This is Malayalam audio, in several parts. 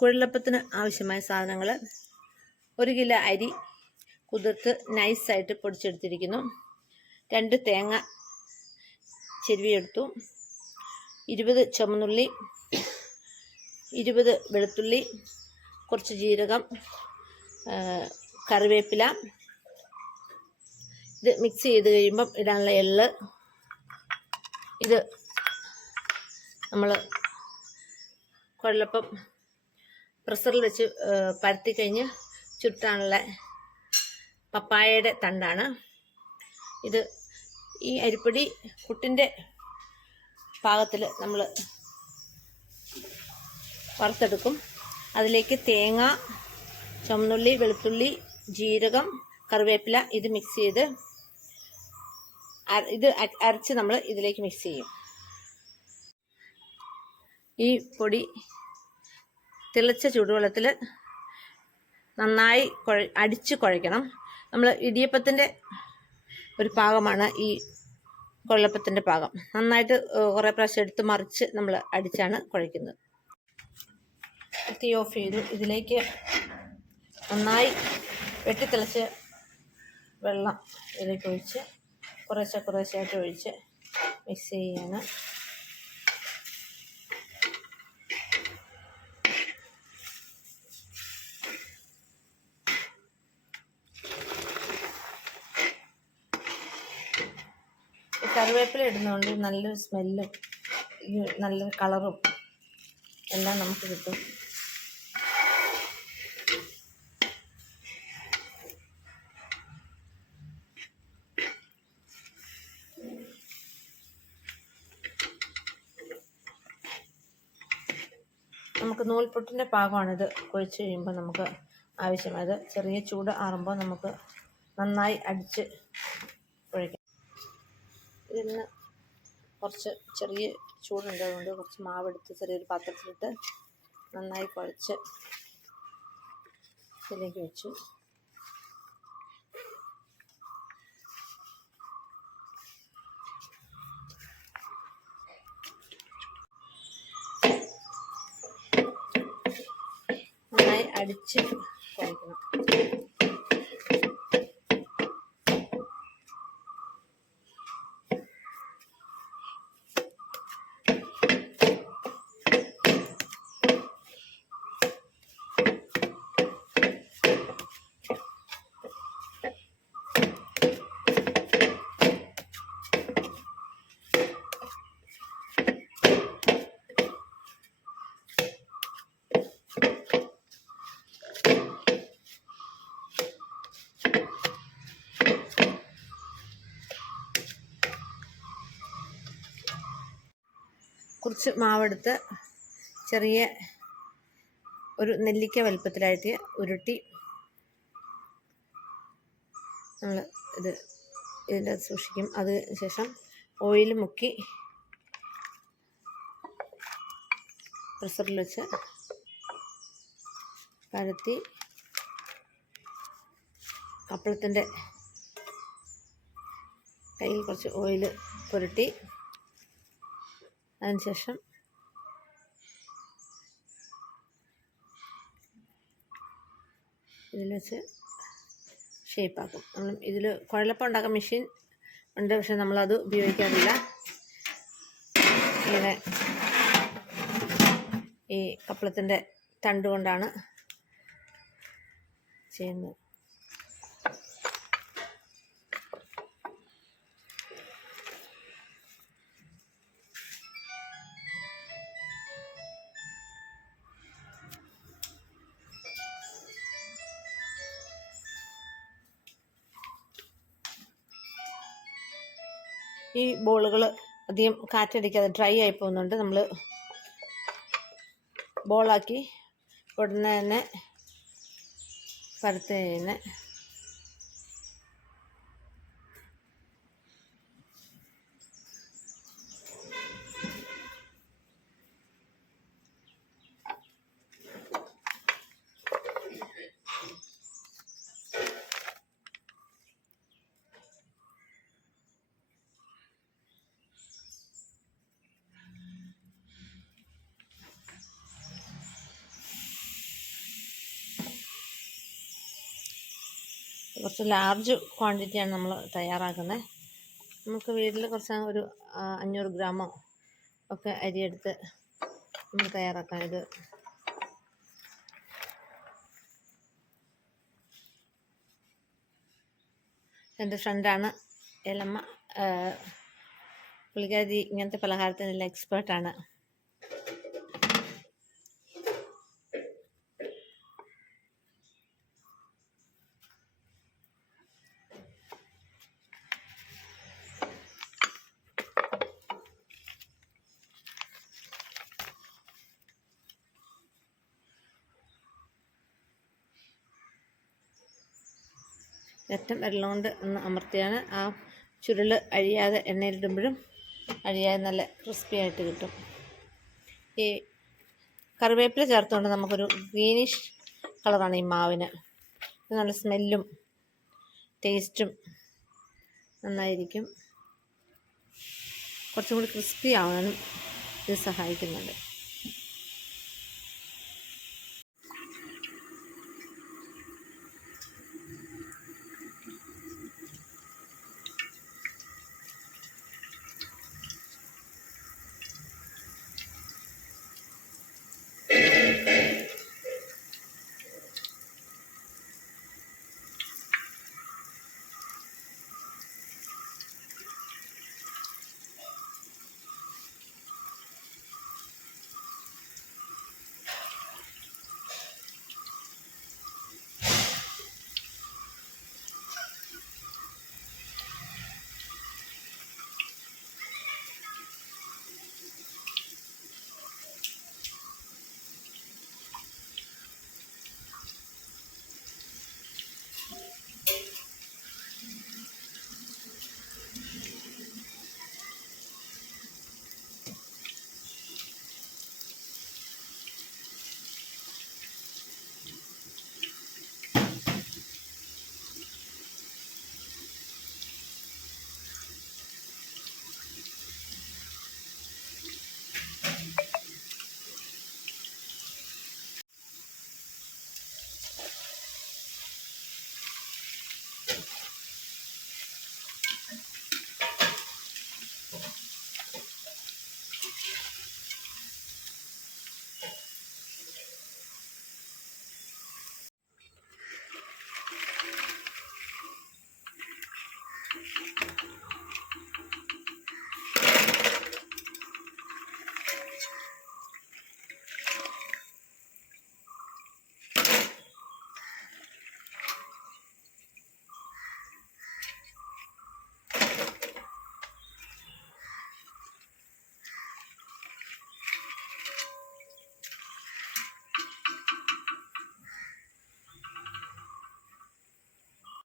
കുഴലപ്പത്തിന് ആവശ്യമായ സാധനങ്ങൾ: 1 കിലോ അരി കുതിർത്ത് നൈസായിട്ട് പൊടിച്ചെടുത്തിരിക്കുന്നു, 2 തേങ്ങ ചെരുവിയെടുത്തു, 20 ചുവന്നുള്ളി, 20 വെളുത്തുള്ളി, കുറച്ച് ജീരകം, കറിവേപ്പില. ഇത് മിക്സ് ചെയ്ത് കഴിയുമ്പം ഇടാനുള്ള എള്ള്. ഇത് നമ്മൾ കുഴലപ്പം പ്രഷറിൽ വെച്ച് പരത്തി കഴിഞ്ഞ് ചുട്ടാനുള്ള പപ്പായയുടെ തണ്ടാണ് ഇത്. ഈ അരിപ്പൊടി പുട്ടിൻ്റെ പാകത്തിൽ നമ്മൾ വറുത്തെടുക്കും. അതിലേക്ക് തേങ്ങ, ചുവന്നുള്ളി, വെളുത്തുള്ളി, ജീരകം, കറിവേപ്പില ഇത് മിക്സ് ചെയ്ത് ഇത് അരച്ച് നമ്മൾ ഇതിലേക്ക് മിക്സ് ചെയ്യും. ഈ പൊടി തിളച്ച ചൂടുവെള്ളത്തിൽ നന്നായി അടിച്ച് കുഴയ്ക്കണം. നമ്മൾ ഇടിയപ്പത്തിൻ്റെ ഒരു പാകമാണ് ഈ കുഴലപ്പത്തിൻ്റെ പാകം. നന്നായിട്ട് കുറേ പ്രാവശ്യം എടുത്ത് മറിച്ച് നമ്മൾ അടിച്ചാണ് കുഴയ്ക്കുന്നത്. തീ ഓഫ് ചെയ്തു. ഇതിലേക്ക് നന്നായി വെട്ടിത്തിളച്ച് വെള്ളം ഇതിലേക്ക് ഒഴിച്ച് കുറേശ്ശായിട്ട് ഒഴിച്ച് മിക്സ് ചെയ്യാണ്. കറിവേപ്പില ഇടുന്നതുകൊണ്ട് നല്ലൊരു സ്മെല്ലും നല്ലൊരു കളറും എല്ലാം നമുക്ക് കിട്ടും. നമുക്ക് നൂൽപുട്ടിൻ്റെ പാകമാണിത്. കുഴച്ച് കഴിയുമ്പോൾ നമുക്ക് ആവശ്യമായത് ചെറിയ ചൂട് ആറുമ്പോൾ നമുക്ക് നന്നായി അടിച്ച് കുഴയ്ക്കാം. ഇതിൽ നിന്ന് കുറച്ച് ചെറിയ ചൂടുണ്ട്, അതുകൊണ്ട് കുറച്ച് മാവെടുത്ത് ചെറിയൊരു പാത്രത്തിലിട്ട് നന്നായി കുഴച്ച് ഇതിലേക്ക് വെച്ചു. നന്നായി അടിച്ച് കുഴക്കണം. കുറച്ച് മാവെടുത്ത് ചെറിയ ഒരു നെല്ലിക്ക വലുപ്പത്തിലായിട്ട് ഉരുട്ടി നമ്മൾ ഇതിൻ്റെ സൂക്ഷിക്കും. അതിന് ശേഷം ഓയിൽ മുക്കി പ്രഷറിൽ വെച്ച് പരത്തി അപ്പളത്തിൻ്റെ കയ്യിൽ കുറച്ച് ഓയിൽ പുരട്ടി അതിനുശേഷം ഇതിൽ വെച്ച് ഷേപ്പാക്കും. നമ്മൾ ഇതിൽ കുഴലപ്പം ഉണ്ടാക്കാൻ മെഷീൻ ഉണ്ട്, പക്ഷെ നമ്മളത് ഉപയോഗിക്കാറില്ല. ഇങ്ങനെ ഈ കപ്പളത്തിൻ്റെ തണ്ട് കൊണ്ടാണ് ചെയ്യുന്നത്. ഈ ബോളുകൾ അധികം കാറ്റടിക്കാതെ ഡ്രൈ ആയി പോകുന്നുണ്ട്. നമ്മൾ ബോളാക്കി ഉടനെ തന്നെ പരത്തി കഴിഞ്ഞ് കുറച്ച് ലാർജ് ക്വാണ്ടിറ്റിയാണ് നമ്മൾ തയ്യാറാക്കുന്നത്. നമുക്ക് വീട്ടിൽ കുറച്ച് ഒരു 500 ഗ്രാമോ ഒക്കെ അരിയെടുത്ത് നമ്മൾ തയ്യാറാക്കാം. ഇത് എൻ്റെ ഫ്രണ്ടാണ് ഏലമ്മ. പുള്ളിക്കാരി ഇങ്ങനത്തെ പലഹാരത്തിനെല്ലാം എക്സ്പേർട്ടാണ്. ഏറ്റവും വിരലുകൊണ്ട് ഒന്ന് അമർത്തിയാണ് ആ ചുരുൾ അഴിയാതെ എണ്ണയിലിടുമ്പോഴും അഴിയാതെ നല്ല ക്രിസ്പി ആയിട്ട് കിട്ടും. ഈ കറിവേപ്പില ചേർത്തുകൊണ്ട് നമുക്കൊരു ഗ്രീനിഷ് കളറാണ് ഈ മാവിന്. ഇത് നല്ല സ്മെല്ലും ടേസ്റ്റും നന്നായിരിക്കും. കുറച്ചും കൂടി ക്രിസ്പി ആവാനും ഇത് സഹായിക്കുന്നുണ്ട്.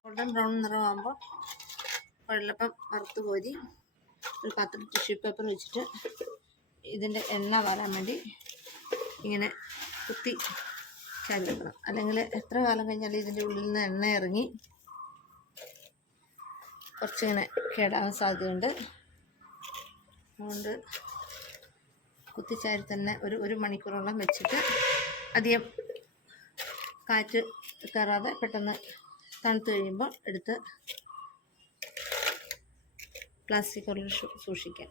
ഗോൾഡൻ ബ്രൗൺ നിറമാകുമ്പോൾ വെള്ളപ്പം വറുത്ത് കോരി ഒരു പാത്രത്തിൽ ടിഷ്യൂ പേപ്പർ വെച്ചിട്ട് ഇതിൻ്റെ എണ്ണ വരാൻ വേണ്ടി ഇങ്ങനെ കുത്തി ചാരി വെക്കണം. അല്ലെങ്കിൽ എത്ര കാലം കഴിഞ്ഞാലും ഇതിൻ്റെ ഉള്ളിൽ നിന്ന് എണ്ണ ഇറങ്ങി കുറച്ചിങ്ങനെ കേടാവാൻ സാധ്യതയുണ്ട്. അതുകൊണ്ട് കുത്തിച്ചാരി തന്നെ ഒരു മണിക്കൂറോളം വെച്ചിട്ട് അധികം കാറ്റ് കയറാതെ പെട്ടെന്ന് തണുത്ത് കഴിയുമ്പോൾ എടുത്ത് പ്ലാസ്റ്റിക് കവറിൽ സൂക്ഷിക്കാം.